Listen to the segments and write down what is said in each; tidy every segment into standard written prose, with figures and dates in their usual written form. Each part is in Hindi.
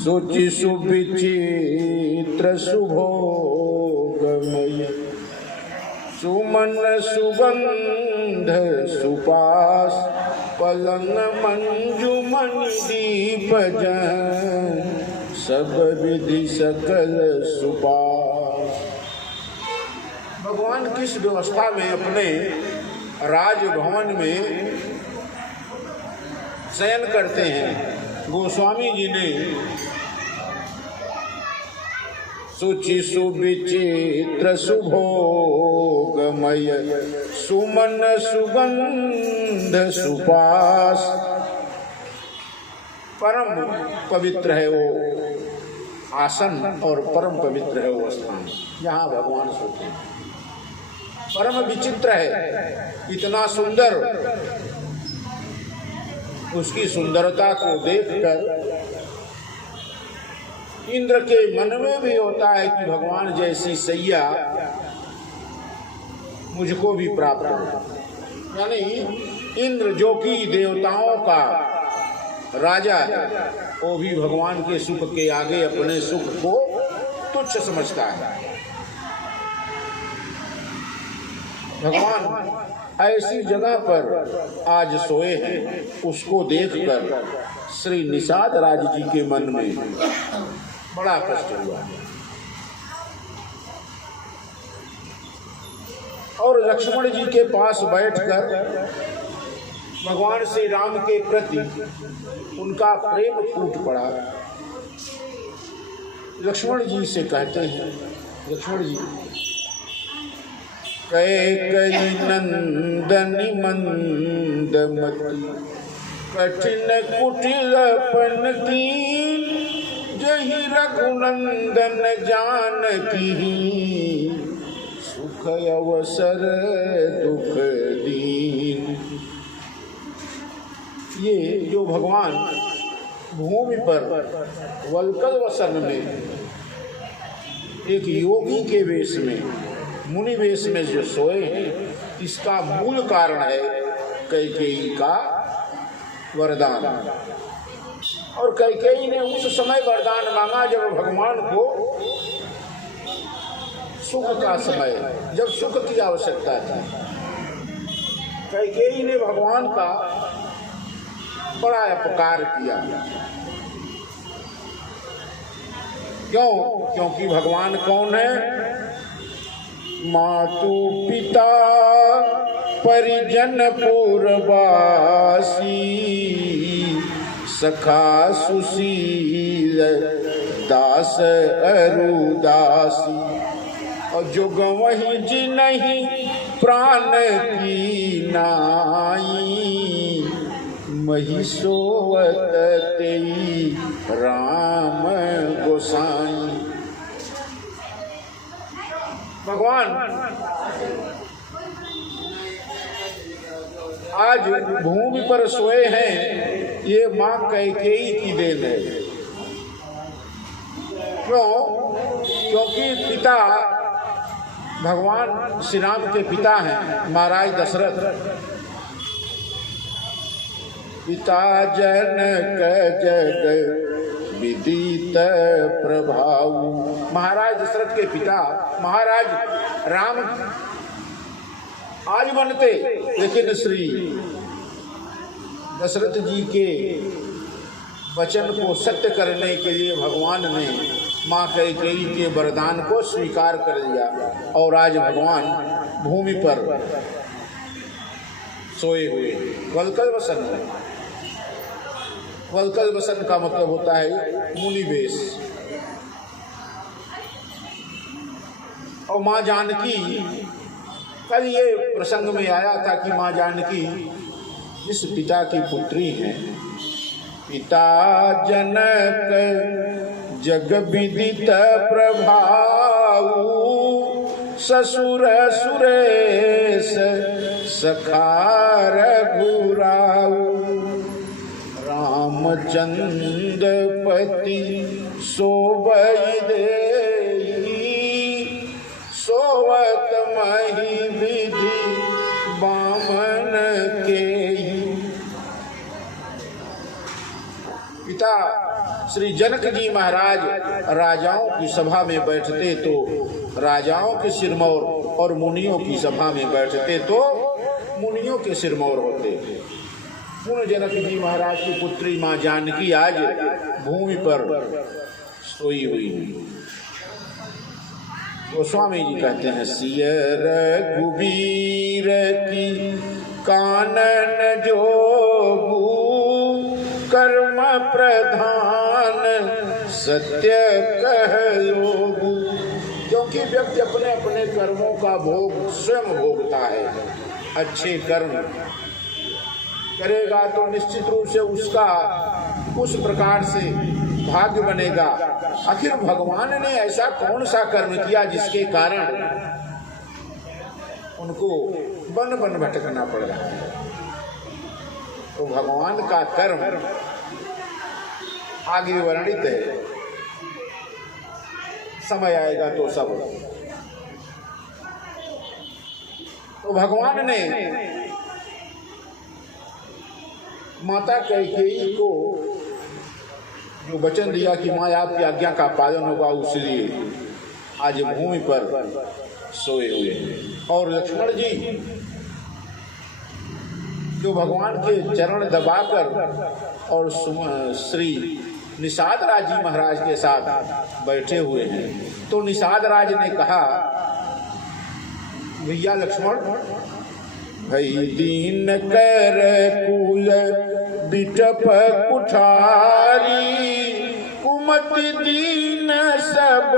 शुचि सुविचित्र सुभोगमय सुमन सुगंध सुपास पलंग मंजुमन दीप जन सब विधि सकल सुपास। भगवान किस व्यवस्था में अपने राजभवन में शयन करते हैं। गोस्वामी जी ने शुचि सुविचित्र सुभोगमय सुमन सुगंध सुपास। परम पवित्र है वो आसन और परम पवित्र है वो स्थान जहाँ भगवान सोते हैं। परम विचित्र है, इतना सुंदर। उसकी सुंदरता को देखकर इंद्र के मन में भी होता है कि भगवान जैसी सैया मुझको भी प्राप्त हो। यानी इंद्र जो कि देवताओं का राजा है, वो भी भगवान के सुख के आगे अपने सुख को तुच्छ समझता है। भगवान ऐसी जगह पर आज सोए हैं, उसको देखकर श्री निषाद राज जी के मन में बड़ा कष्ट हुआ और लक्ष्मण जी के पास बैठकर भगवान श्री राम के प्रति उनका प्रेम फूट पड़ा। लक्ष्मण जी से कहते हैं, लक्ष्मण जी कैकेयी नंदनी मंदमती कठिन कुटिलपन की जहि रघुनंदन जानकी सुख अवसर दुख दीन। ये जो भगवान भूमि पर वल्कल वसन में एक योगी के वेश में मुनि वेश में जो सोए हैं, इसका मूल कारण है कैकेयी का वरदान। और कैकेयी ने उस समय वरदान मांगा जब भगवान को सुख का समय, जब सुख की आवश्यकता थी। कैकेयी ने भगवान का बड़ा अपकार किया। क्यों? क्योंकि भगवान कौन है? मातु पिता परिजन पुरवासी सखा सुशील दास अरुदासी। और जो गवही जी नहीं प्राण की नाई मही सोवत तेई राम गोसाई। भगवान आज भूमि पर सोए हैं, ये मां कैकेयी की देन है। क्यों? क्योंकि पिता भगवान श्री राम के पिता हैं महाराज दशरथ। पिता जनक जग विदित प्रभाव। महाराज दशरथ के पिता महाराज राम आज बनते, लेकिन श्री दशरथ जी के वचन को सत्य करने के लिए भगवान ने माँ कैकेयी के वरदान को स्वीकार कर लिया और आज भगवान भूमि पर सोए हुए। वल्कल वसन, वल्कल वसन का मतलब होता है मुनि वेश। और माँ जानकी, कल ये प्रसंग में आया था कि माँ जानकी जिस पिता की पुत्री हैं, पिता जनक जग विदित प्रभाव ससुर सुरेश सखा रघुराऊ। रामचंद्र पति सोबई देई सोवत मही विधि बामन के। पिता श्री जनक जी महाराज राजाओं की सभा में बैठते तो राजाओं के सिरमौर और मुनियों की सभा में बैठते तो मुनियों के सिरमौर होते। पुण्य जनक जी महाराज की पुत्री मां जानकी आज भूमि पर सोई हुई है। गोस्वामी जी कहते हैं, सिय रघुबीर की कानन जोगू कर्म प्रधान सत्य कहलोगु। क्योंकि व्यक्ति अपने अपने कर्मों का भोग स्वयं भोगता है। अच्छे कर्म करेगा तो निश्चित रूप से उसका उस प्रकार से भाग्य बनेगा। आखिर भगवान ने ऐसा कौन सा कर्म किया जिसके कारण उनको बन बन भटकना पड़ रहा है? तो भगवान का कर्म आगे वर्णित है, समय आएगा तो सब। तो भगवान ने माता कैकेयी को जो वचन दिया कि माँ आपकी आज्ञा का पालन होगा, उसलिए आज भूमि पर सोए हुए हैं। और लक्ष्मण जी जो भगवान के चरण दबाकर और श्री निषाद राज जी महाराज के साथ बैठे हुए हैं। तो निषाद राज ने कहा, भैया लक्ष्मण, भई दीन कर कुल बिटप कुठारी, कुमति दीन सब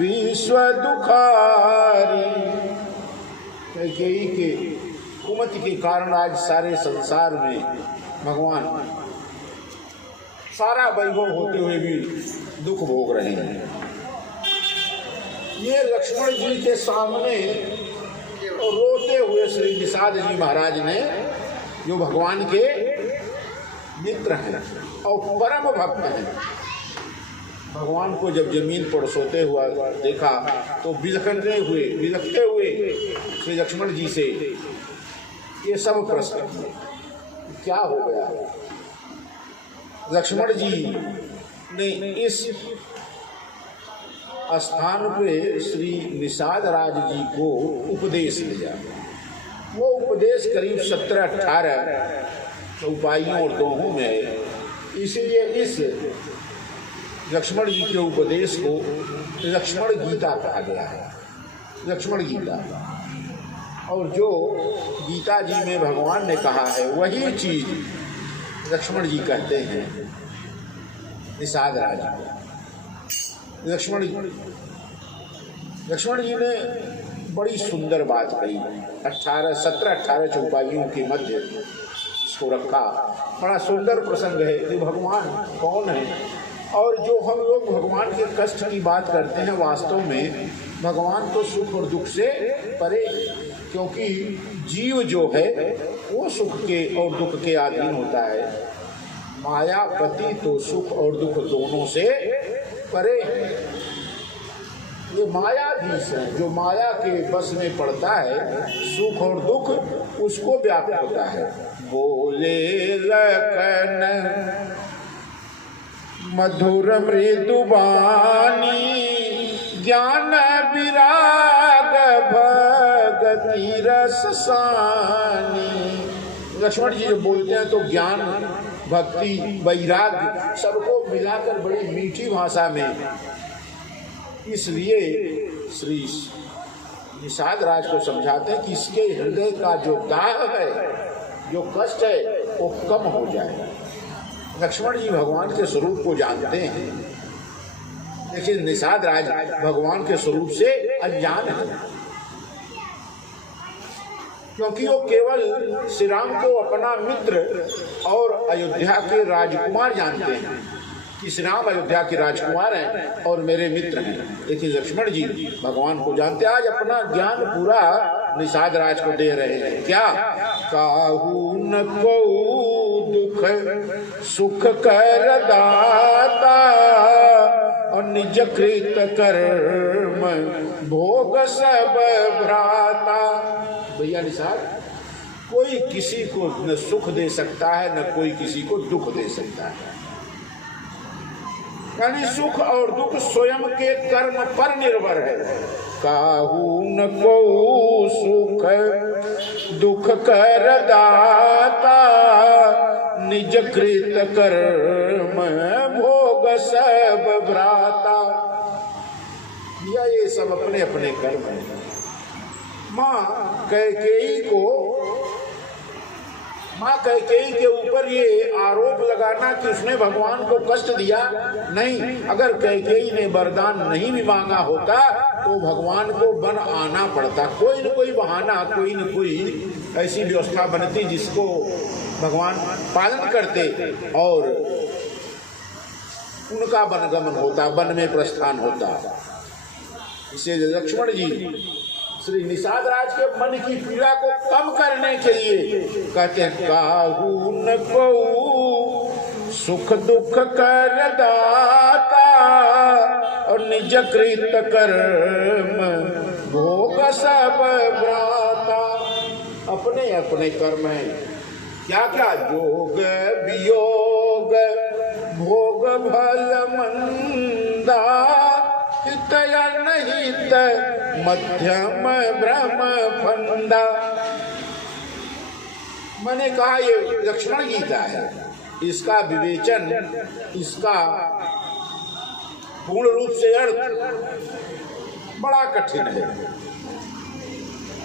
विश्व दुखारी। कैकेयी के कुमति के कारण आज सारे संसार में भगवान सारा वैभव होते हुए भी दुख भोग रहे हैं। ये लक्ष्मण जी के सामने रोते हुए श्री निषाद जी महाराज ने, जो भगवान के मित्र हैं और परम भक्त हैं, भगवान को जब जमीन पर सोते हुआ देखा तो बिलखते हुए श्री लक्ष्मण जी से ये सब प्रश्न किए, क्या हो गया? लक्ष्मण जी ने इस स्थान पे श्री निषाद राज जी को उपदेश दिया। वो उपदेश करीब 17-18 चौपाइयों और दोहों में है। इसीलिए इस लक्ष्मण जी के उपदेश को लक्ष्मण गीता कहा गया है। लक्ष्मण गीता। और जो गीता जी में भगवान ने कहा है वही चीज लक्ष्मण जी कहते हैं निषाद राज को। लक्ष्मण जी ने बड़ी सुंदर बात कही। 17-18 चौपाइयों के मध्य इसको रखा। बड़ा सुंदर प्रसंग है कि भगवान कौन है और जो हम लोग भगवान के कष्ट की बात करते हैं, वास्तव में भगवान तो सुख और दुख से परे, क्योंकि जीव जो है वो सुख के और दुख के अधीन होता है। मायापति तो सुख और दुख दोनों से परे। ये मायाधीश है, जो माया के बस में पड़ता है, सुख और दुख उसको व्याप्त होता है। बोले लखन मधुर मृदु वाणी, ज्ञान विराग भगति रस सानी। लक्ष्मण जी जब बोलते हैं तो ज्ञान, भक्ति, वैराग्य सबको मिलाकर बड़ी मीठी भाषा में, इसलिए श्री निषाद राज को समझाते हैं कि इसके हृदय का जो दाह है, जो कष्ट है, वो कम हो जाए। लक्ष्मण जी भगवान के स्वरूप को जानते हैं, लेकिन निषाद राज भगवान के स्वरूप से अनजान है, क्योंकि वो केवल श्री राम को अपना मित्र और अयोध्या के राजकुमार जानते हैं कि श्री राम अयोध्या के राजकुमार हैं और मेरे मित्र हैं। लेकिन लक्ष्मण जी भगवान को जानते। आज अपना ज्ञान पूरा निषाद राज को दे रहे हैं। क्या? काहू न को दुख सुख कर दाता, और निज कृत कर्म भोग सब भ्राता। भैया निषाद, कोई किसी को न सुख दे सकता है न कोई किसी को दुख दे सकता है। यानी सुख और दुख स्वयं के कर्म पर निर्भर है। काहू न को सुख दुख कर दाता, निज कृत कर्म भोग सब भ्राता। ये सब अपने अपने कर्म है। माँ कैकेयी के ऊपर ये आरोप लगाना कि उसने भगवान को कष्ट दिया, नहीं। अगर कैकेयी ने वरदान नहीं भी मांगा होता तो भगवान को वन आना पड़ता। कोई न कोई बहाना, कोई न कोई ऐसी व्यवस्था बनती जिसको भगवान पालन करते और उनका वनगमन होता, वन में प्रस्थान होता। इसे लक्ष्मण जी श्री निषाद राज के मन की पीड़ा को कम करने के लिए कहते हैं, काहू न को सुख दुख कर दाता, और निज कृत कर्म भोग सब भ्राता। अपने अपने कर्म है। क्या क्या? योग वियोग भोग भल मंदा, हितया नहित मध्यम ब्रह्म फंदा। मैंने कहा ये लक्ष्मण गीता है, इसका विवेचन, इसका पूर्ण रूप से अर्थ बड़ा कठिन है।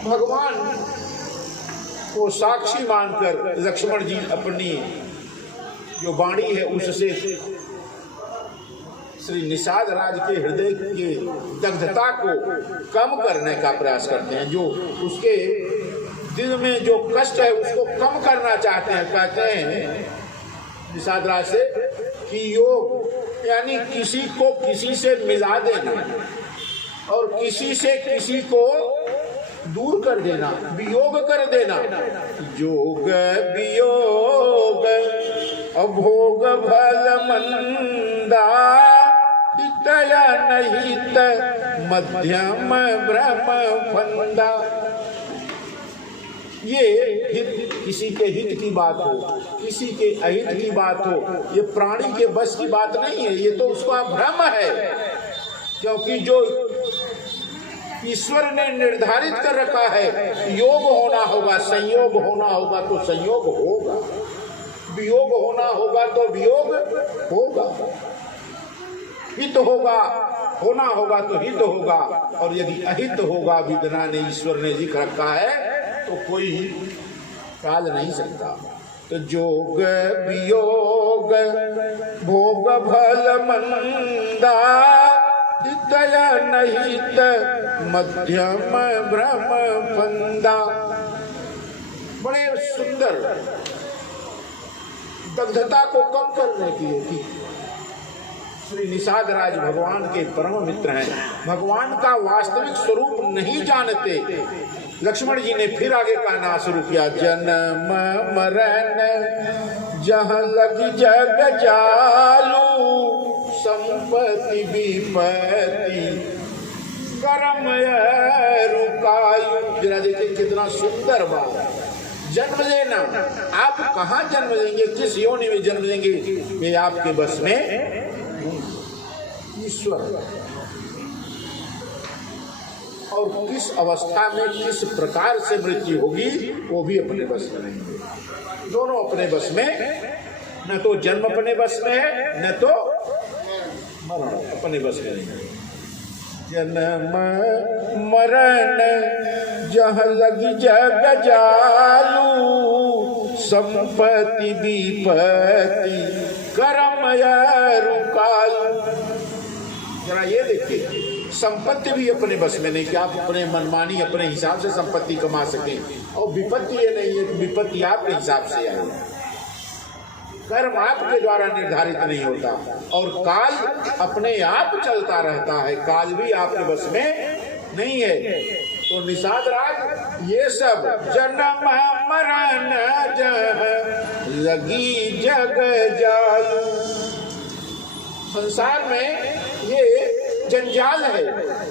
भगवान को साक्षी मानकर लक्ष्मण जी अपनी जो वाणी है उससे श्री निषाद राज के हृदय की दग्धता को कम करने का प्रयास करते हैं। जो उसके दिल में जो कष्ट है उसको कम करना चाहते हैं। कहते हैं निषाद राज से कि योग यानी किसी को किसी से मिला देना और किसी से किसी को दूर कर देना, वियोग कर देना। योग वियोग अभोग भल मंदा, हितया नहित मध्यम ब्रह्म फंदा। ये हित, किसी के हित की बात हो, किसी के अहित की बात हो, ये प्राणी के बस की बात नहीं है। ये तो उसका भ्रम है, क्योंकि जो ईश्वर ने निर्धारित कर रखा है, योग होना होगा, संयोग होना होगा तो संयोग होगा, वियोग होना होगा तो वियोग होगा, हित होगा, होना होगा तो हित होगा। और यदि अहित होगा, विद्ना ने ईश्वर ने लिख रखा है, तो कोई टाल नहीं सकता। तो जोग वियोग भोग भल मंदा, हितया नहित मध्यम ब्रह्म फंदा। बड़े सुंदर दग्धता को कम करने के लिए श्री निषाद राज भगवान के परम मित्र हैं, भगवान का वास्तविक स्वरूप नहीं जानते। लक्ष्मण जी ने फिर आगे कहना शुरू किया, जन्म मरण जहाँ लगी जग जालू, संपत्ति विपत्ति कर्म रुकायु। जरा देखिए कितना सुंदर बात। जन्म लेना, आप कहाँ जन्म लेंगे, किस योनि में जन्म लेंगे, ये आपके बस में ईश्वर। और किस अवस्था में किस प्रकार से मृत्यु होगी वो भी अपने बस में नहीं है। दोनों अपने बस में, न तो जन्म अपने बस में है, न तो मरण अपने बस में नहीं है। जन्म मरण जहाँ लगी जग जालू, संपत्ति विपत्ति कर्म रुकालू। जरा ये देखिए, संपत्ति भी अपने बस में नहीं कि आप अपने मनमानी अपने हिसाब से संपत्ति कमा सकें, और विपत्ति ये नहीं है कि विपत्ति आपके हिसाब से आए। कर्म आपके द्वारा निर्धारित नहीं होता, और काल अपने आप चलता रहता है, काल भी आपके बस में नहीं है। तो निषाद राज ये सब जन्म मरण जहाँ लगी जग जालू, संसार में ये जंजाल है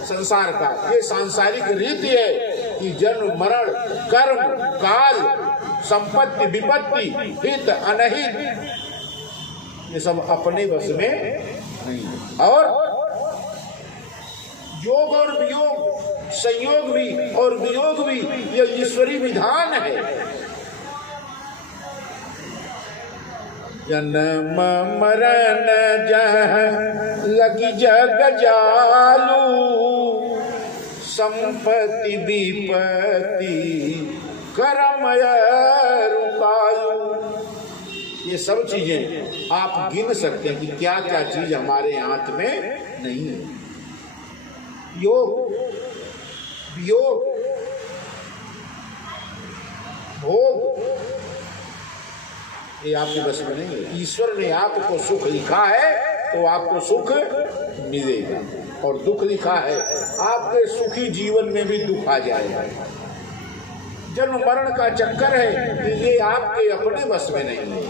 संसार का, ये सांसारिक रीति है कि जन्म मरण कर्म काल संपत्ति विपत्ति हित अनहित ये सब अपने बस में नहीं। और योग और वियोग, संयोग भी और वियोग भी ये ईश्वरी विधान है। जन्म मरण जह लगी जग जालू, संपत्ति विपत्ति कर्म रुकालू। ये सब चीजें आप गिन सकते हैं कि क्या क्या चीज हमारे हाथ में नहीं है। योग वियोग भोग ये आपके बस में नहीं है। ईश्वर ने आपको सुख लिखा है तो आपको सुख मिलेगा, और दुख लिखा है आपके सुखी जीवन में भी दुख आ जाएगा। जन्म मरण का चक्कर है ये आपके अपने बस में नहीं है,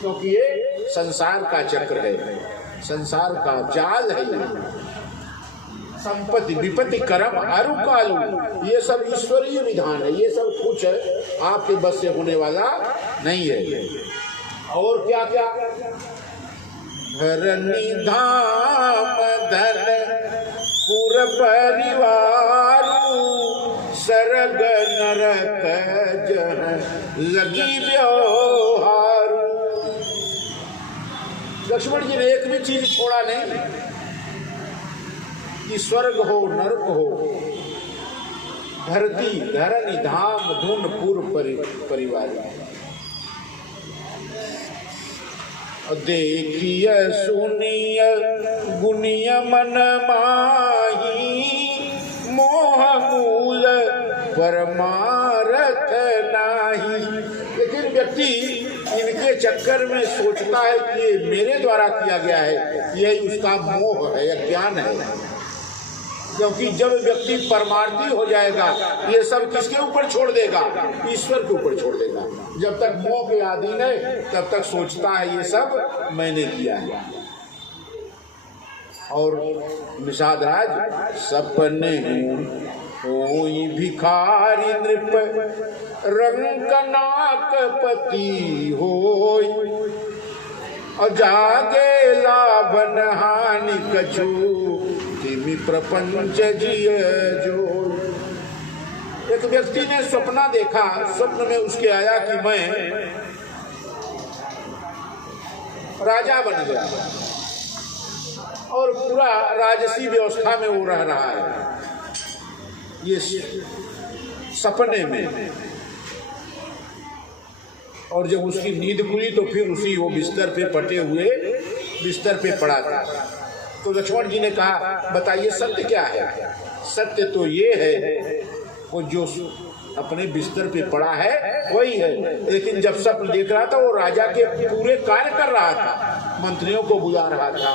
क्योंकि ये संसार का चक्र है, संसार का जाल है। संपत्ति विपत्ति कर्म अरुकालू ये सब ईश्वरीय विधान है। ये सब कुछ आपके बस से होने वाला नहीं है। और क्या क्या धरनी धाम धन पुर परिवार, सरग नरक जह लगी व्यवहार। लक्ष्मण जी ने एक भी चीज छोड़ा नहीं कि स्वर्ग हो नरक हो, धरती धरनी धाम धुन पुर परिवार। देखिय सुनिय गुनिय मन माही, मोह मूल परमारथ नाही। लेकिन व्यक्ति इनके चक्कर में सोचता है कि ये मेरे द्वारा किया गया है, यही उसका मोह है या ज्ञान है। क्योंकि जब व्यक्ति परमार्थी हो जाएगा ये सब किसके ऊपर छोड़ देगा? ईश्वर के ऊपर छोड़ देगा। जब तक मोह के अधीन है तब तक सोचता है ये सब मैंने किया है। और निषाद राज सपने होई भिखारी नृप, रंग नाक पति होई, और जागे लाभन हानि कछु, तिमि प्रपंच जिय जो। एक व्यक्ति ने सपना देखा, स्वप्न में उसके आया कि मैं राजा बन गया और पूरा राजसी व्यवस्था में वो रह रहा है, ये सपने में। और जब उसकी नींद खुली तो फिर उसी वो बिस्तर पे पटे हुए बिस्तर पे पड़ा था। तो लक्ष्मण जी ने कहा बताइए सत्य क्या है? सत्य तो ये है वो जो अपने बिस्तर पे पड़ा है वही है। लेकिन जब स्वप्न देख रहा था वो राजा के पूरे कार्य कर रहा था, मंत्रियों को बुला रहा था,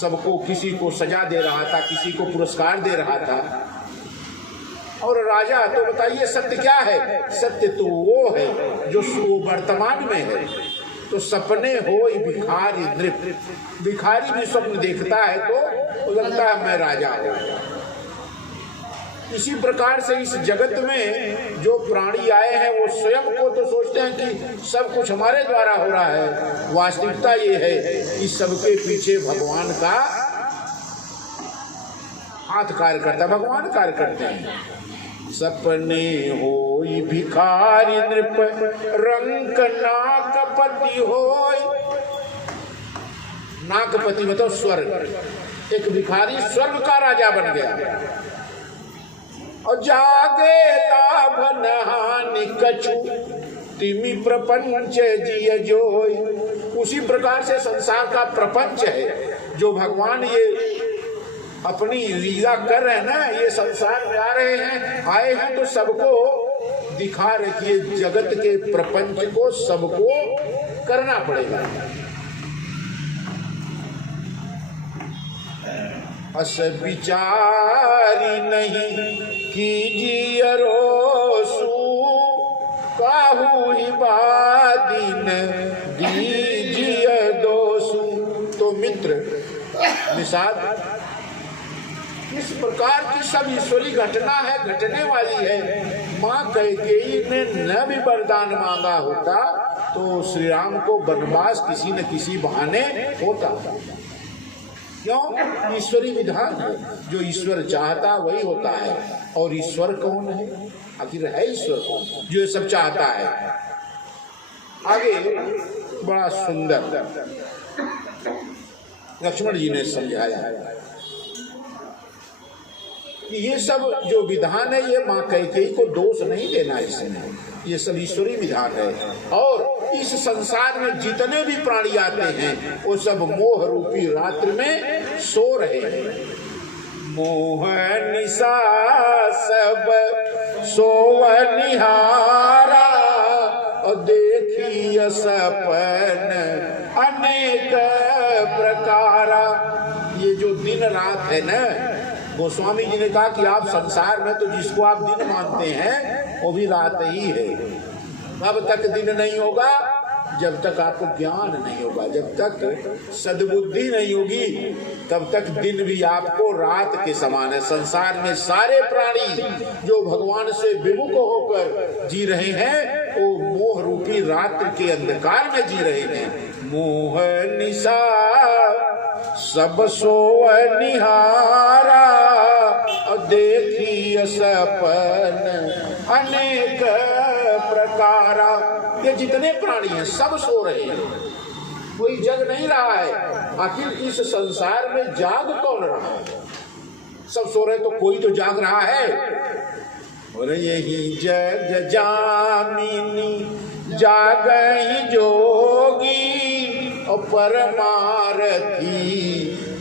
सबको किसी को सजा दे रहा था, किसी को पुरस्कार दे रहा था। और राजा तो बताइए सत्य क्या है? सत्य तो वो है जो वर्तमान में है। तो सपने हो भिखारी नृप, भिखारी भी स्वप्न देखता है तो लगता है मैं राजा हूं। इसी प्रकार से इस जगत में जो प्राणी आए हैं वो स्वयं को तो सोचते हैं कि सब कुछ हमारे द्वारा हो रहा है। वास्तविकता ये है कि सबके पीछे भगवान का हाथ कार्य करता है, भगवान कार्य करते हैं। सपने होई भिखारी नृप, रंक नाकपति होय। नाकपति मतलब स्वर्ग। एक भिखारी स्वर्ग का राजा बन गया। और जागे लाभ नहानि कछु, तिमि प्रपंच जिय जोय। उसी प्रकार से संसार का प्रपंच है जो भगवान ये अपनी लीला कर रहे हैं ना, ये संसार में आ रहे हैं, आए हैं तो सबको दिखा रखिए। जगत के प्रपंच को सबको करना पड़ेगा। अस विचारी नहीं कीजिए रोसू, काहू ही बादीन दीजिए दोसू। तो मित्र निषाद इस प्रकार की सब ईश्वरी घटना है, घटने वाली है। माँ कैकेयी ने न भी वरदान मांगा होता तो श्री राम को वनवास किसी न किसी बहाने होता। क्यों? ईश्वरी विधान है, जो ईश्वर चाहता वही होता है। और ईश्वर कौन है? आखिर है ईश्वर कौन जो ये सब चाहता है? आगे बड़ा सुंदर लक्ष्मण जी ने समझाया है कि ये सब जो विधान है, ये माँ कैकेयी को दोष नहीं देना इसमें, ये सब ईश्वरी विधान है। और इस संसार में जितने भी प्राणी आते हैं वो सब मोह रूपी रात्रि में सो रहे हैं। मोह निशा सब सोवनिहारा और देखिए सपन अनेक प्रकारा। ये जो दिन रात है ना, गोस्वामी जी ने कहा कि आप संसार में तो जिसको आप दिन मानते हैं वो भी रात ही है। तब तक दिन नहीं होगा जब तक आपको ज्ञान नहीं होगा, जब तक सद्बुद्धि नहीं होगी तब तक दिन भी आपको रात के समान है। संसार में सारे प्राणी जो भगवान से विमुख होकर जी रहे हैं वो मोह रूपी रात्रि के अंधकार में जी रहे हैं। मोह निशा सब सोवनिहारा देखिए सपन अनेक प्रकारा। ये जितने प्राणी हैं सब सो रहे हैं, कोई जग नहीं रहा है। आखिर इस संसार में जाग कौन रहा है? सब सो रहे तो कोई तो जाग रहा है। और यही जग जामिनी जागहि जोगी और परमारथी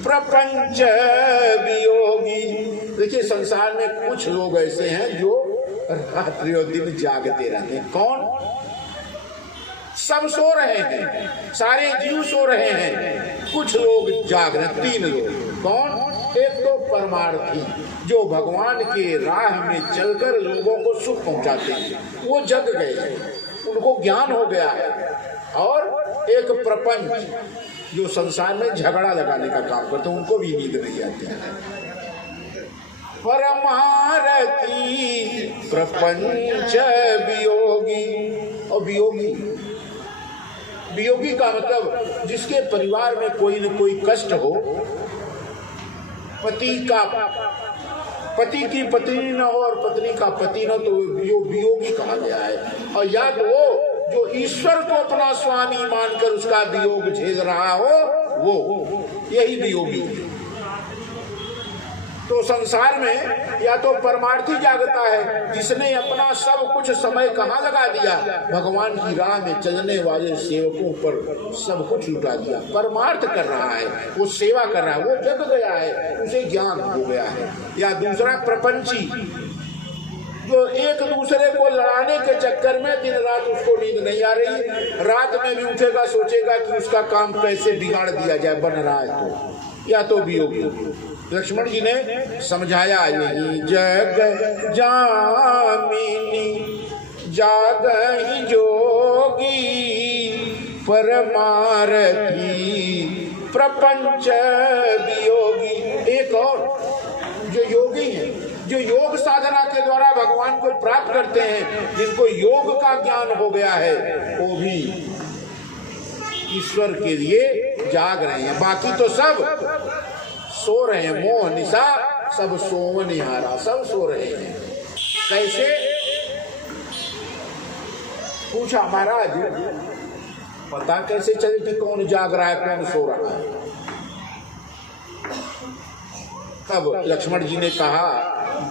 प्रपंच वियोगी। देखिए संसार में कुछ लोग ऐसे हैं जो रात्रि और दिन जागते रहते हैं। कौन? सब सो रहे हैं, सारे जीव सो रहे हैं, कुछ लोग जाग रहे हैं। तीन लोग। कौन? एक तो परमार्थी जो भगवान के राह में चलकर लोगों को सुख पहुंचाते हैं, वो जग गए हैं, उनको ज्ञान हो गया है। और एक प्रपंच जो संसार में झगड़ा लगाने का काम करते हैं, उनको भी नींद नहीं आती है। परमारथी प्रपंच वियोगी। और वियोगी, वियोगी का मतलब जिसके परिवार में कोई न कोई कष्ट हो, पति की पत्नी न हो और पत्नी का पति न, तो वियोगी कहा गया है। और या तो वो जो ईश्वर को अपना स्वामी मानकर उसका वियोग झेल रहा हो, वो यही वियोगी है। तो संसार में या तो परमार्थी जागता है जिसने अपना सब कुछ समय कहाँ लगा दिया, भगवान की राह में चलने वाले सेवकों पर सब कुछ लुटा दिया, परमार्थ कर रहा है, वो सेवा कर रहा है, वो जग गया है, उसे ज्ञान हो गया है। या दूसरा प्रपंची जो एक दूसरे को लड़ाने के चक्कर में दिन रात उसको नींद नहीं आ रही, रात में भी उठेगा सोचेगा कि उसका काम कैसे बिगाड़ दिया जाए, बन रहा है तो, या तो वियोगी। लक्ष्मण जी ने समझाया, यही जग जामिनी जागहि जोगी परमारथी प्रपंच वियोगी। एक और जो योगी हैं, जो योग साधना के द्वारा भगवान को प्राप्त करते हैं, जिनको योग का ज्ञान हो गया है, वो भी ईश्वर के लिए जाग रहे हैं। बाकी तो सब सो रहे हैं। मोह निशा सब सोवनिहारा, सब सो रहे हैं। कैसे? पूछा, महाराज पता कैसे चले कि कौन जाग रहा है कौन सो रहा है? तब लक्ष्मण जी ने कहा,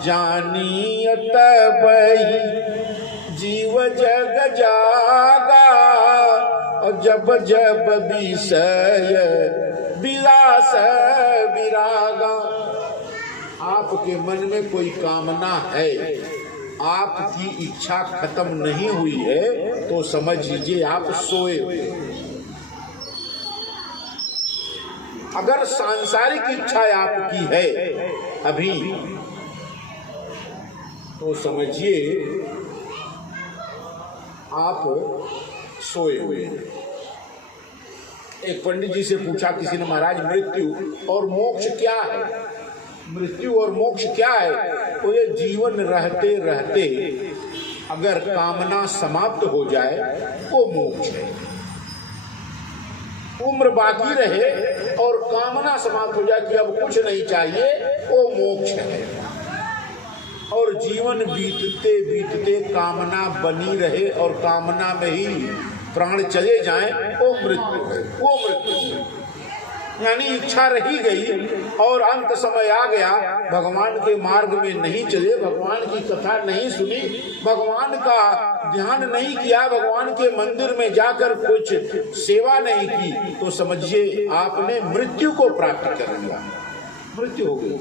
जानियत बही जीव जग जागा और जब जब विषय विलास विरागा। आपके मन में कोई कामना है, आपकी इच्छा खत्म नहीं हुई है, तो समझ लीजिए आप सोए हुए। अगर सांसारिक इच्छा आपकी है अभी, तो समझिए आप सोए हुए हैं। एक पंडित जी से पूछा किसी ने, महाराज मृत्यु और मोक्ष क्या है? मृत्यु और मोक्ष क्या है? तो ये जीवन रहते रहते अगर कामना समाप्त हो जाए वो मोक्ष है। उम्र बाकी रहे और कामना समाप्त हो जाए कि अब कुछ नहीं चाहिए, वो मोक्ष है। और जीवन बीतते बीतते कामना बनी रहे और कामना में ही प्राण चले जाएं, वो मृत्यु है, वो मृत्यु है। यानी इच्छा रही गई और अंत समय आ गया, भगवान के मार्ग में नहीं चले, भगवान की कथा नहीं सुनी, भगवान का ध्यान नहीं किया, भगवान के मंदिर में जाकर कुछ सेवा नहीं की, तो समझिए आपने मृत्यु को प्राप्त कर लिया, मृत्यु हो गई।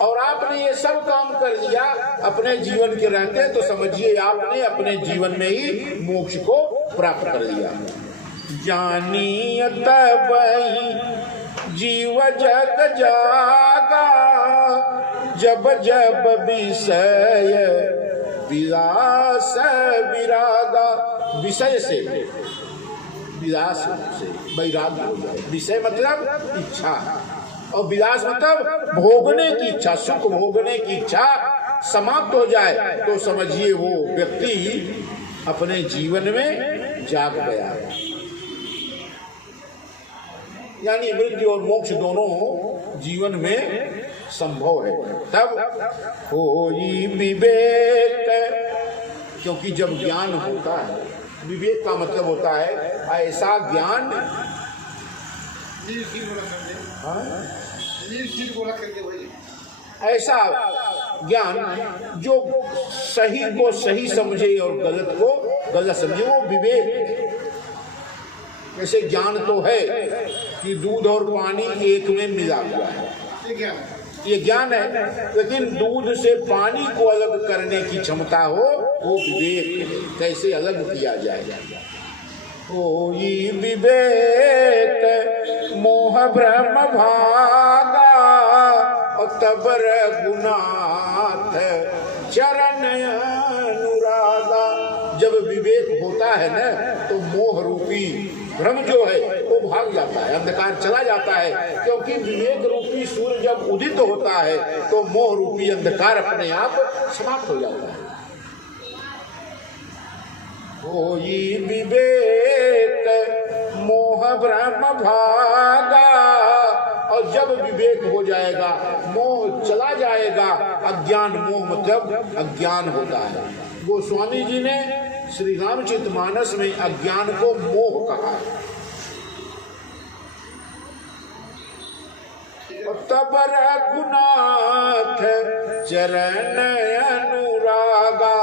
और आपने ये सब काम कर लिया अपने जीवन के रहते, तो समझिए आपने अपने जीवन में ही मोक्ष को प्राप्त कर लिया। जानिए तब जीव जग जागा, जब जब विषय विलास विरागा। विषय से विलास से वैराग्य हो जाए। विषय मतलब इच्छा और विलास मतलब भोगने की इच्छा, सुख भोगने की इच्छा समाप्त हो जाए, तो समझिए वो व्यक्ति अपने जीवन में जाग गया है। यानी मृत्यु और मोक्ष दोनों जीवन में संभव है। तब होई विवेक, क्योंकि जब ज्ञान होता है, विवेक का मतलब होता है ऐसा ज्ञान, ऐसा ज्ञान जो सही को सही समझे और गलत को गलत समझे, वो विवेक। जैसे ज्ञान तो है कि दूध और पानी एक में मिला हुआ है, ये ज्ञान है, लेकिन दूध से पानी को अलग करने की क्षमता हो, वो विवेक। कैसे अलग किया जाएगा? कोई विवेक मोह भ्रम भागा, और तब रघुनाथ चरण अनुरागा। जब विवेक होता है ना, तो मोह रूपी भ्रम जो है वो भाग जाता है, अंधकार चला जाता है। क्योंकि विवेक रूपी सूर्य जब उदित होता है तो मोह रूपी अंधकार अपने आप समाप्त हो जाता है। कोई विवेक मोह भ्रम भागा, और जब विवेक हो जाएगा मोह चला जाएगा। अज्ञान, मोह मतलब अज्ञान होता है। गोस्वामी जी ने श्री रामचरितमानस में अज्ञान को मोह कहा है। तब रघुनाथ चरण अनुरागा,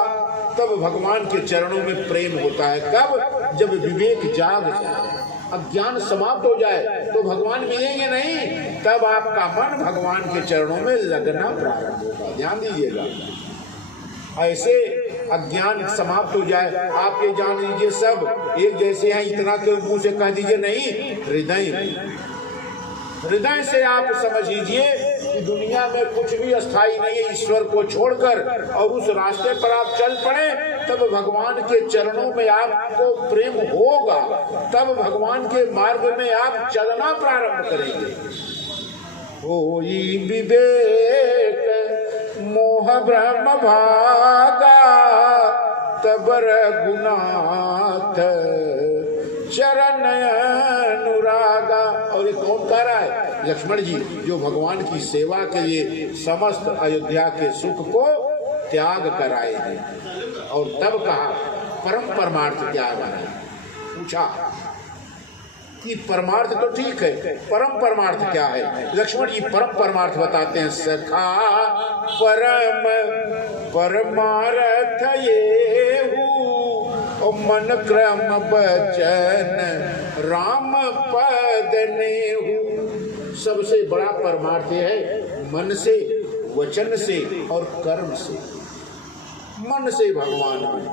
तब भगवान के चरणों में प्रेम होता है। कब? जब विवेक जाग जाए, अज्ञान समाप्त हो जाए, तो भगवान मिलेंगे नहीं, तब आपका मन भगवान के चरणों में लगना प्रारंभ होगा। ध्यान दीजिएगा, ऐसे अज्ञान समाप्त हो जाए। आप ये जान लीजिए सब एक जैसे हैं, इतना के मुंह से कह दीजिए नहीं, हृदय से आप समझ लीजिए कि दुनिया में कुछ भी अस्थाई नहीं है, ईश्वर को छोड़कर, और उस रास्ते पर आप चल पड़े, तब भगवान के चरणों में आपको प्रेम होगा, तब भगवान के मार्ग में आप चलना प्रारंभ करेंगे। कोई विवेक मोह भ्रम भागा, तब रघुनाथ चरण अनुरागा। और ये कौन कह रहा है? लक्ष्मण जी, जो भगवान की सेवा के लिए समस्त अयोध्या के सुख को त्याग कराए हैं। और तब कहा परम परमार्थ क्या है? पूछा कि परमार्थ तो ठीक है, परम परमार्थ क्या है? लक्ष्मण जी परम परमार्थ बताते हैं। सखा परम परमार्थ ये हूँ, मन क्रम बचन राम पद ने हूँ। सबसे बड़ा परमार्थ है मन से, वचन से और कर्म से। मन से भगवान में,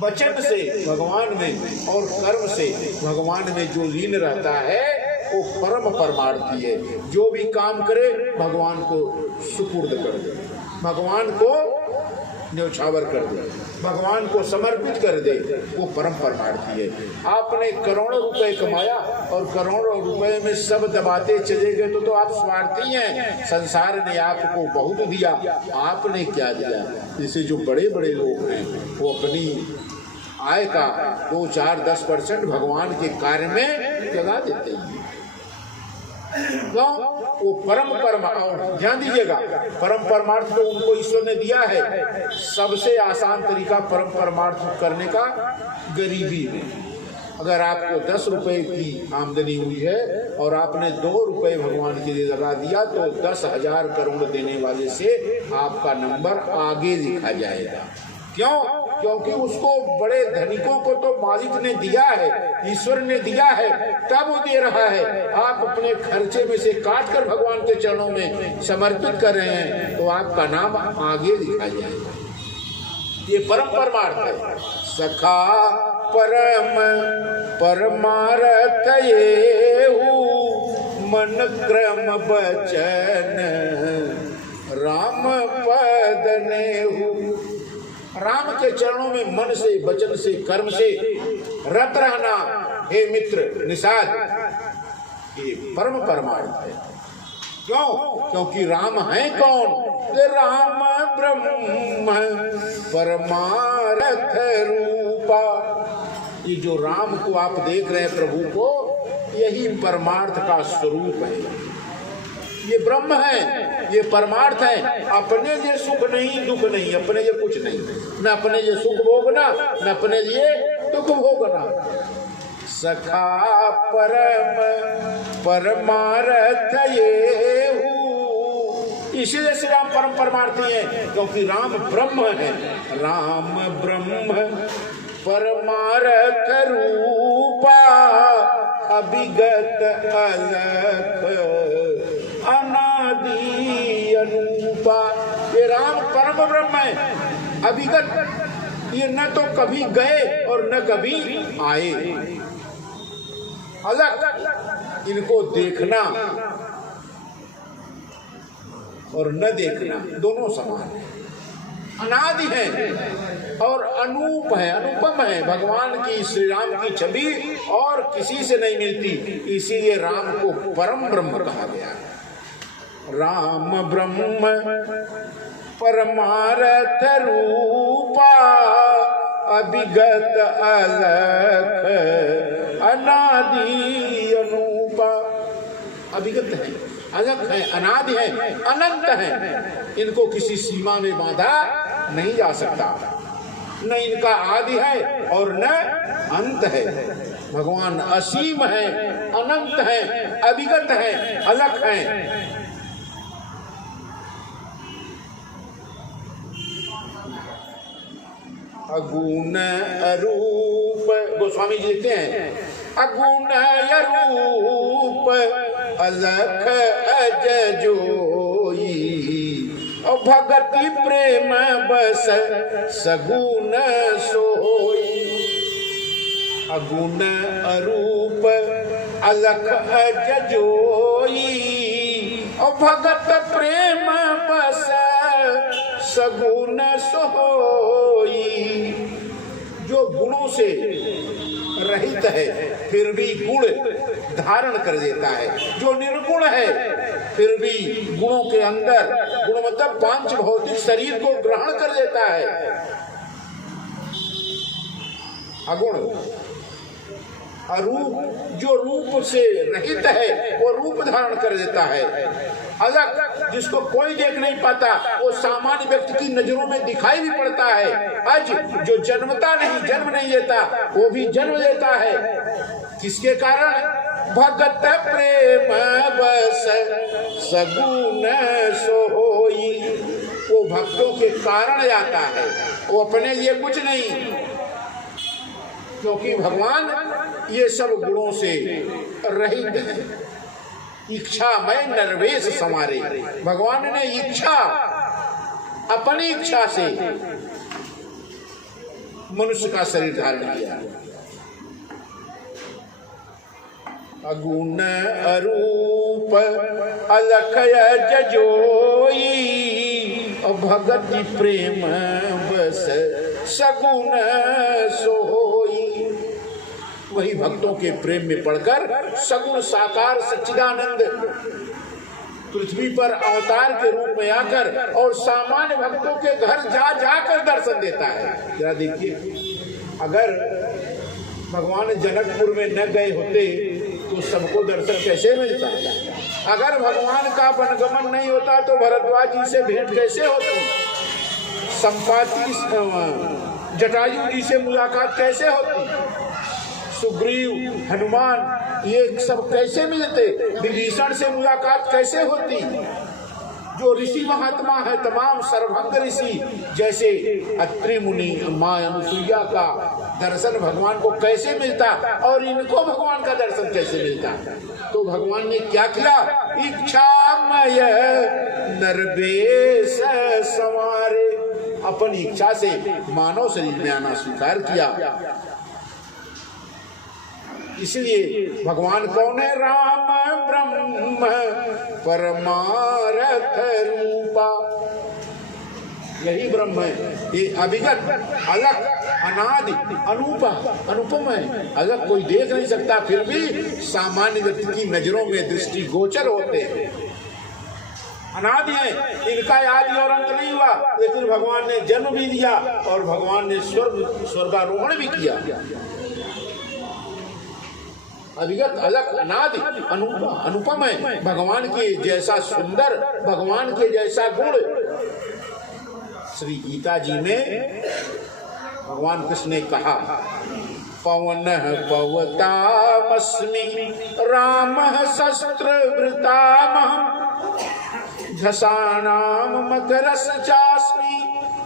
वचन से भगवान में और कर्म से भगवान में जो लीन रहता है वो परम परमार्थी है। जो भी काम करे भगवान को सुपुर्द कर दे, भगवान को न्यौछावर कर दे, भगवान को समर्पित कर दे, वो परम परमार्थी है। आपने करोड़ों रुपए कमाया और करोड़ों रुपए में सब दबाते चले गए तो आप स्वार्थी हैं। संसार ने आपको बहुत दिया, आपने क्या दिया? जैसे जो बड़े बड़े लोग हैं वो अपनी आय का 2, 4, 10% भगवान के कार्य में लगा देते हैं। क्यों? वो परम ध्यान दीजिएगा, परम परमार्थ तो उनको ईश्वर ने दिया है। सबसे आसान तरीका परम परमार्थ करने का गरीबी में, अगर आपको 10 रुपए की आमदनी हुई है और आपने 2 रुपए भगवान के लिए लगा दिया तो 10,000 करोड़ देने वाले से आपका नंबर आगे लिखा जाएगा। क्यों? क्योंकि उसको बड़े धनिकों को तो मालिक ने दिया है, ईश्वर ने दिया है, तब वो दे रहा है। आप अपने खर्चे में से काट कर भगवान के चरणों में समर्पित कर रहे हैं तो आपका नाम आगे लिखा जाएगा। ये परम परमार्थ है। सखा परम परमार्थ ये मन क्रम बचन राम पद नेहु। राम के चरणों में मन से, वचन से, कर्म से रत रहना, हे मित्र निषाद, ये परम परमार्थ है। क्यों? क्योंकि राम है कौन? राम ब्रह्म परमार्थ रूपा। ये जो राम को आप देख रहे हैं, प्रभु को, यही परमार्थ का स्वरूप है। ये ब्रह्म है, ये परमार्थ है। अपने लिए सुख नहीं, दुख नहीं, अपने लिए कुछ नहीं, न अपने लिए सुख भोगना, न अपने लिए दुख भोगना। सखा परम परमार्थ ये हूँ। इसलिए श्री राम परम परमार्थी है, क्योंकि राम ब्रह्म है। राम ब्रह्म परमार्थ रूपा अभिगत अलख अनादि अनूपा। ये राम परम ब्रह्म है, अभिगत। ये न तो कभी गए और न कभी आए। अलग, इनको देखना और न देखना दोनों समान है। अनादि है और अनूप है, अनुपम है। भगवान की, श्री राम की छवि और किसी से नहीं मिलती, इसीलिए राम को परम ब्रह्म कहा गया है। राम ब्रह्म परमार्थ रूपा अभिगत अलख अनादि अनूपा। अभिगत है, अलग है, अनादि है, अनंत है। इनको किसी सीमा में बांधा नहीं जा सकता। न इनका आदि है और न अंत है। भगवान असीम है, अनंत है, अभिगत है, अलग है। अगुण अरूप, गोस्वामी जी लिखते हैं, अगुण अरूप अलख अज जोई और भगति प्रेम बस सगुण सोई। अगुण अरूप अलख अज जोई और भगत प्रेम बस सगुण सोई। जो गुणों से रहित है फिर भी गुण धारण कर देता है, जो निर्गुण है फिर भी गुणों के अंदर, गुण मतलब पांच भौतिक शरीर को ग्रहण कर लेता है। अगुण। अरूप, जो रूप से रहित है वो रूप धारण कर देता है। अलग, जिसको कोई देख नहीं पाता, वो सामान्य व्यक्ति की नजरों में दिखाई भी पड़ता है। अज, जो जन्मता नहीं, जन्म नहीं लेता, वो भी जन्म लेता है। किसके कारण? भगत प्रेम बस सगुण सोई। वो भक्तों के कारण आता है, वो अपने लिए कुछ नहीं, क्योंकि भगवान ये सब गुणों से रहित है। इच्छामय नरवेश समारे। भगवान ने इच्छा, अपनी इच्छा से मनुष्य का शरीर धारण किया। अगुण अरूप अलख अज जोई भगति प्रेम रस सगुन सोई। वही भक्तों के प्रेम में पड़कर सगुण साकार सच्चिदानंद पृथ्वी पर अवतार के रूप में आकर और सामान्य भक्तों के घर जा जाकर दर्शन देता है। जरा देखिए, अगर भगवान जनकपुर में न गए होते तो सबको दर्शन कैसे मिलता? अगर भगवान का वनगमन नहीं होता तो भरद्वाज जी से भेंट कैसे होती? संपाति जटायु जी से मुलाकात कैसे होती? सुग्रीव, हनुमान, ये सब कैसे मिलते? विभीषण से मुलाकात कैसे होती? जो ऋषि महात्मा है तमाम सर्वभंग ऋषि जैसे अत्रि मुनि, माँ अनुसुईया का दर्शन भगवान को कैसे मिलता और इनको भगवान का दर्शन कैसे मिलता? तो भगवान ने क्या किया? इच्छामय नरवेश संवारे, अपनी इच्छा से मानव शरीर में आना स्वीकार किया। इसलिए भगवान कौन है? राम ब्रह्म परमारथ रूपा, यही ब्रह्म है। ये अभिगत, अलग, अनादि, अनुपम है। अलग कोई देख नहीं सकता, फिर भी सामान्य व्यक्ति की नजरों में दृष्टि गोचर होते हैं। अनादि है, इनका आदि और अंत नहीं हुआ, लेकिन भगवान ने जन्म भी दिया और भगवान ने स्वर्गारोहण भी किया। अभिगत, अलग, अनादि, अनुपम है। भगवान के जैसा सुंदर, भगवान के जैसा गुण श्री गीता जी में भगवान कृष्ण ने कहा, पवन पवतामस्मि रामः शस्त्रवृतामहम् झषाणाम मकरश्चास्मि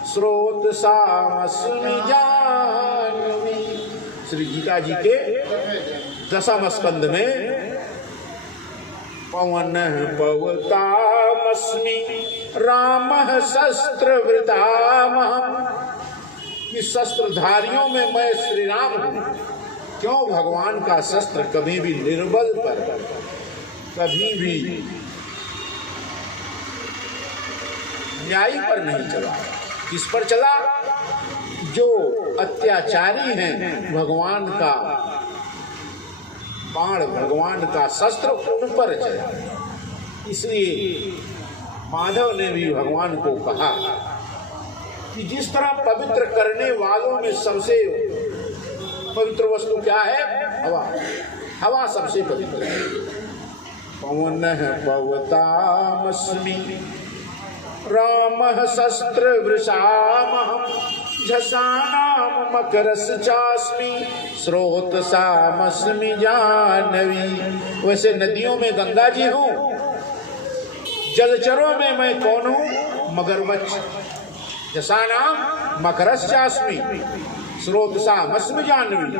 स्रोतसामस्मि जाह्नवी। श्री गीता जी के 10वें स्कंद में पवन पवतामस्मि रामः शस्त्रवृतामहम्, कि शस्त्रधारियों में मैं श्री राम हूं। क्यों? भगवान का शस्त्र कभी भी निर्बल पर, कभी भी न्यायी पर नहीं चला। किस पर चला? जो अत्याचारी हैं, भगवान का बाण, भगवान का शस्त्र उन पर चला। इसलिए माधव ने भी भगवान को कहा कि जिस तरह पवित्र करने वालों में सबसे पवित्र वस्तु क्या है? हवा। हवा सबसे पवित्र है। पवन पवतामस्मि रामः शस्त्रवृषामहम् झषाणाम मकरश्चास्मि स्रोतसामस्मि जाह्नवी। वैसे नदियों में गंगा जी हूँ, जलचरों में मैं कौन हूँ? मगरमच्छ। झषाणाम मकरश्चास्मि स्रोतसामस्मि जाह्नवी।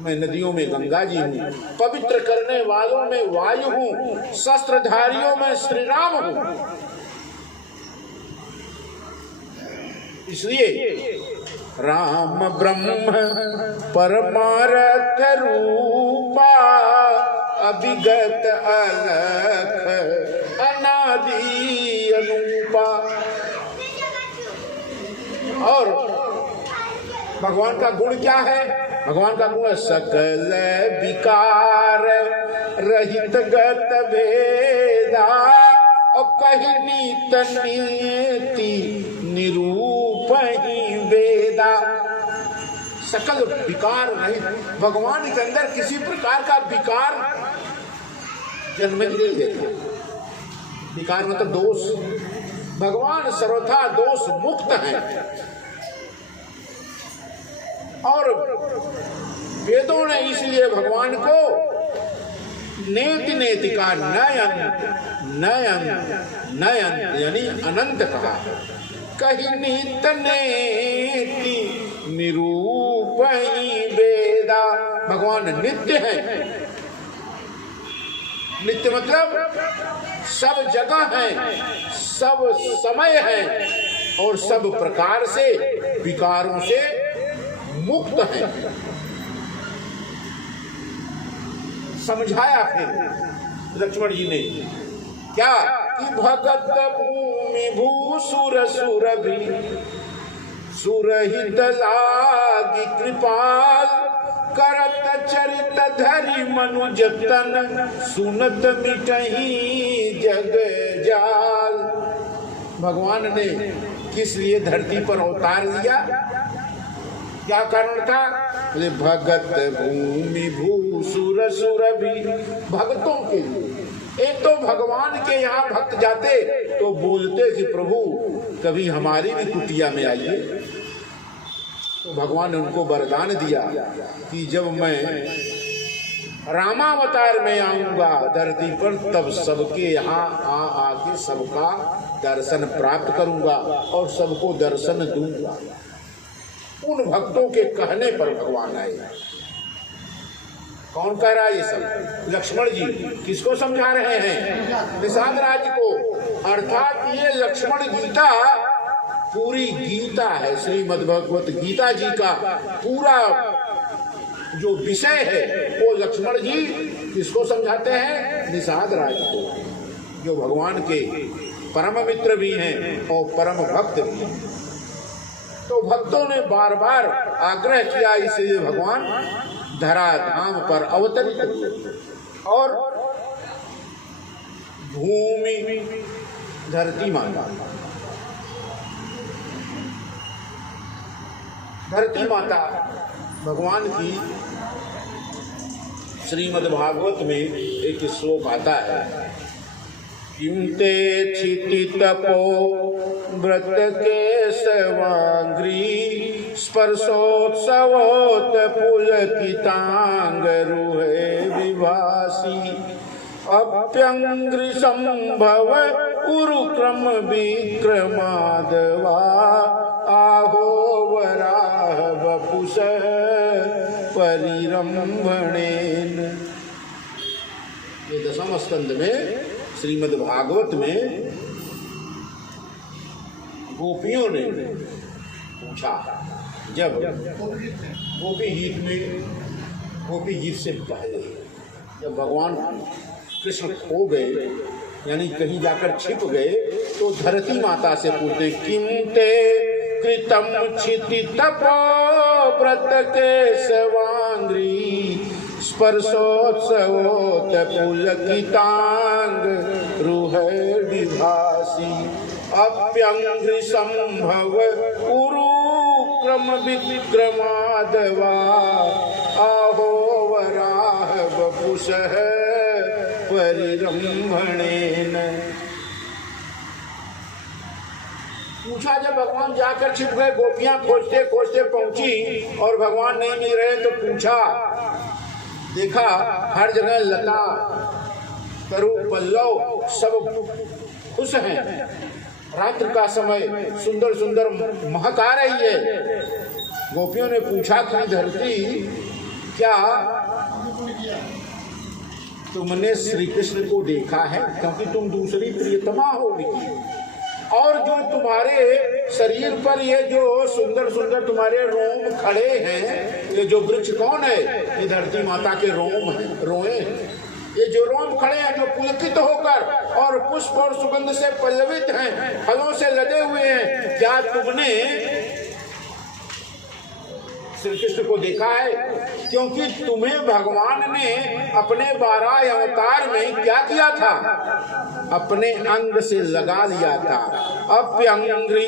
मैं नदियों में गंगा जी हूँ, पवित्र करने वालों में वायु हूँ, शस्त्रधारियों में श्री राम हूँ। इसलिए राम ब्रह्म परमारथ रूपा अभिगत अलख अनादि अनुपा। और भगवान का गुण क्या है? भगवान का गुण सकल विकार रहित गत भेदा और कहीं नीत नीति निरूप ही वेदा। सकल विकार रहित, भगवान के अंदर किसी प्रकार का विकार जन्म नहीं देता। विकार मतलब दोष। भगवान सर्वथा दोष मुक्त है। और वेदों ने इसलिए भगवान को नेति नेति का नयन नयन नयन यानी अनंत कहा। कहीं नित नेति निरूपई वेदा। भगवान नित्य है। नित्य मतलब सब जगह है, सब समय है और सब प्रकार से विकारों से मुक्त है। समझाया फिर लक्ष्मण जी ने क्या कि भगत भूमि भूमि भूसुर सुरभि सुरहित लागी कृपाल करत चरित धरि मनुज तन सुनत मिटहि जग जाल। भगवान ने किस लिए धरती पर अवतार लिया, क्या कारण था? बोले भगत भूमि भूसुर सुरभि, भक्तों के लिए। एक तो भगवान के यहाँ भक्त जाते तो बोलते कि प्रभु कभी हमारी भी कुटिया में आइए। तो भगवान ने उनको वरदान दिया कि जब मैं रामावतार में आऊंगा धरती पर तब सबके यहाँ आके सबका दर्शन प्राप्त करूंगा और सबको दर्शन दूंगा। उन भक्तों के कहने पर भगवान आए। कौन कह रहा है ये सब? लक्ष्मण जी। किसको समझा रहे हैं? निषाद राज को। अर्थात ये लक्ष्मण गीता पूरी गीता है, श्रीमद् भगवत गीता जी का पूरा जो विषय है वो लक्ष्मण जी किसको समझाते हैं? निषाद राज को, जो भगवान के परम मित्र भी हैं और परम भक्त भी हैं। तो भक्तों ने बार बार आग्रह किया, इसलिए भगवान धराधाम पर अवतरित हुए और भूमि धरती माता, धरती माता भगवान की श्रीमद् भागवत में एक श्लोक आता है, किंते क्षिति तपो व्रत के सवांग्री स्पर्शोत्सवोत पुलकितांग रुहे विभासी अप्यंग्रि संभव उरुक्रम विक्रमादवा आहो वराह वपुष परिरंभणेन। ये दशम स्कंद में श्रीमद् भागवत में गोपियों ने पूछा, जब गोपी गीत में, गोपी गीत से पहले जब भगवान कृष्ण खो गए यानी कहीं जाकर छिप गए, तो धरती माता से पूछते, किंते कृतम क्षिति तपो व्रत के सवांग्री स्पर्शोत्सवोत पुलकितांग रुहे विभासी अप्यंग्रि संभव उरुक्रम विक्रमादवा आहो वराह वपुषः परिरंभणेन। पूछा, जब भगवान जाकर छिप गए, गोपियां खोजते खोजते पहुंची और भगवान नहीं मिल रहे, तो पूछा, देखा हर जगह लता तरु पल्लव सब खुश हैं, रात्रि का समय सुंदर सुंदर महक आ रही है। गोपियों ने पूछा कि धरती, क्या तुमने श्री कृष्ण को देखा है? क्योंकि तुम दूसरी प्रियतमा होगी, और जो तुम्हारे शरीर पर ये जो सुंदर सुंदर तुम्हारे रोम खड़े हैं, ये जो वृक्ष कौन है? ये धरती माता के रोम हैं, रोए हैं। ये जो रोम खड़े हैं, जो पुलकित होकर और पुष्प और सुगंध से पल्लवित हैं, फलों से लदे हुए हैं, क्या तुमने श्री कृष्ण को देखा है? क्योंकि तुम्हें भगवान ने अपने 12 अवतार में क्या किया था? अपने अंग से लगा लिया था। अप्यंग्रि,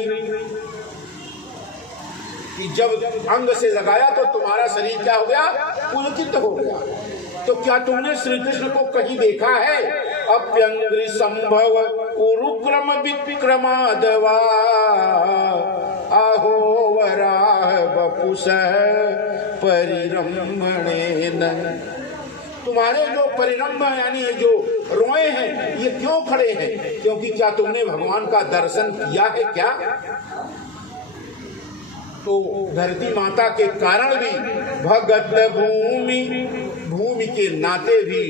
कि जब अंग से लगाया तो तुम्हारा शरीर क्या हो गया? पुलकित हो गया। तो क्या तुमने श्री कृष्ण को कहीं देखा है? अप्यंग्रि संभव उरुक्रम विक्रमादवा आहो वराह वपुषः परिरंभणेन। तुम्हारे जो परिरंभ यानी ये जो रोए हैं, ये क्यों खड़े हैं? क्योंकि क्या तुमने भगवान का दर्शन किया है क्या? तो धरती माता के कारण भी भगत भूमि, भूमि के नाते भी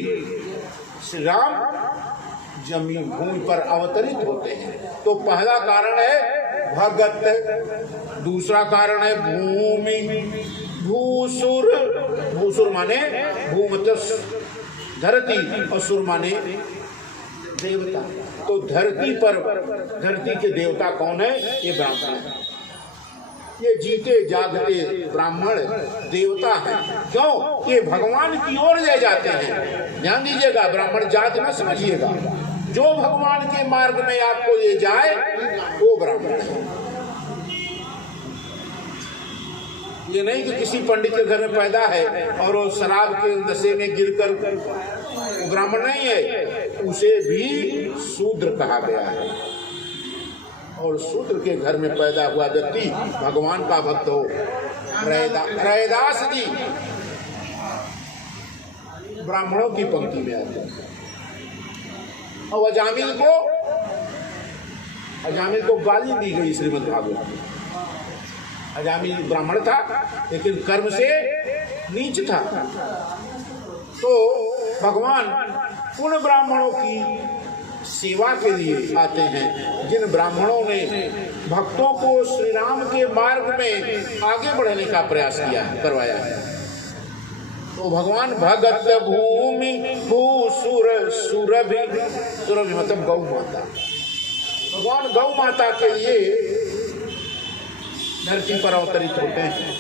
श्री राम जमीन भूमि पर अवतरित होते हैं। तो पहला कारण है भगत, दूसरा कारण है भूमि, भूसुर, भूसुर माने भू मतलब धरती, और सुर माने देवता। तो धरती पर, धरती के देवता कौन है? ये ब्राह्मण है। ये जीते जागते ब्राह्मण देवता हैं। क्यों? ये भगवान की ओर ले जाते हैं। ध्यान दीजिएगा, ब्राह्मण जात न समझिएगा। जो भगवान के मार्ग में आपको ले जाए वो ब्राह्मण है। ये नहीं कि किसी पंडित के घर में पैदा है और वो शराब के नशे में गिरकर ब्राह्मण नहीं है, उसे भी शूद्र कहा गया है। और शूद्र के घर में पैदा हुआ व्यक्ति भगवान का भक्त हो। रैदास जी ब्राह्मणों की पंक्ति में आते हैं। और अजामिल को गाली दी गई श्रीमद् भागवत में। अजामिल ब्राह्मण था लेकिन कर्म से नीच था। तो भगवान उन ब्राह्मणों की सेवा के लिए आते हैं जिन ब्राह्मणों ने भक्तों को श्री राम के मार्ग में आगे बढ़ने का प्रयास करवाया है। तो भगवान भगत भूमि भूसुर सुरभि, सुरभि मतलब गौ माता। भगवान गौ माता के लिए धरती पर अवतरित होते हैं।